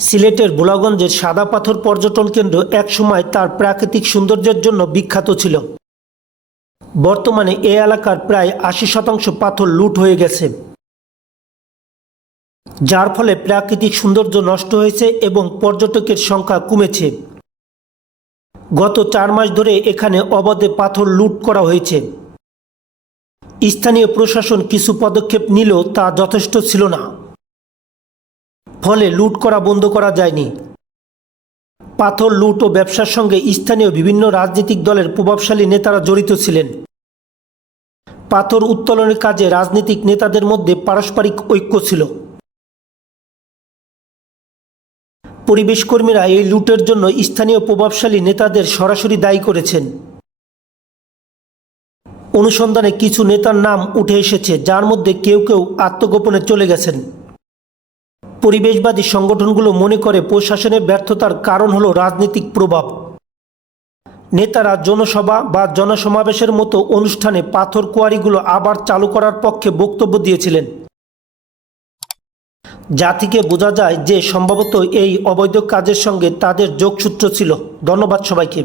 সিলেটের ভোলাগঞ্জের সাদা পাথর পর্যটন কেন্দ্র একসময় তার প্রাকৃতিক সৌন্দর্যের জন্য বিখ্যাত ছিল। বর্তমানে এ এলাকার প্রায় আশি শতাংশ পাথর লুট হয়ে গেছে। যার ফলে প্রাকৃতিক সৌন্দর্য নষ্ট হয়েছে এবং পর্যটকের সংখ্যা কমেছে। গত চার মাস ধরে এখানে অবাধে পাথর লুট করা হয়েছে। স্থানীয় প্রশাসন কিছু পদক্ষেপ নিলেও তা যথেষ্ট ছিল না। ফলে লুট করা বন্ধ করা যায়নি। পাথর, লুট ও ব্যবসার সঙ্গে স্থানীয় বিভিন্ন রাজনৈতিক দলের প্রভাবশালী নেতারা জড়িত ছিলেন। পাথর উত্তোলনের কাজে রাজনৈতিক নেতাদের মধ্যে পারস্পরিক ঐক্য ছিল। পরিবেশকর্মীরা এই লুটের জন্য স্থানীয় প্রভাবশালী নেতাদের সরাসরি দায়ী করেছেন। অনুসন্ধানে কিছু নেতার নাম উঠে এসেছে, যার মধ্যে কেউ কেউ আত্মগোপনে চলে গেছেন। পরিবেশবাদী সংগঠনগুলো মনে করে প্রশাসনের ব্যর্থতার কারণ হলো রাজনৈতিক প্রভাব। নেতারা জনসভা বা জনসমাবেশের মতো অনুষ্ঠানে পাথর কোয়ারিগুলো আবার চালু করার পক্ষে বক্তব্য দিয়েছিলেন। থেকে বোঝা যায় যে সম্ভবত এই অবৈধ কাজের সঙ্গে তাদের যোগসূত্র ছিল। ধন্যবাদ সবাইকে।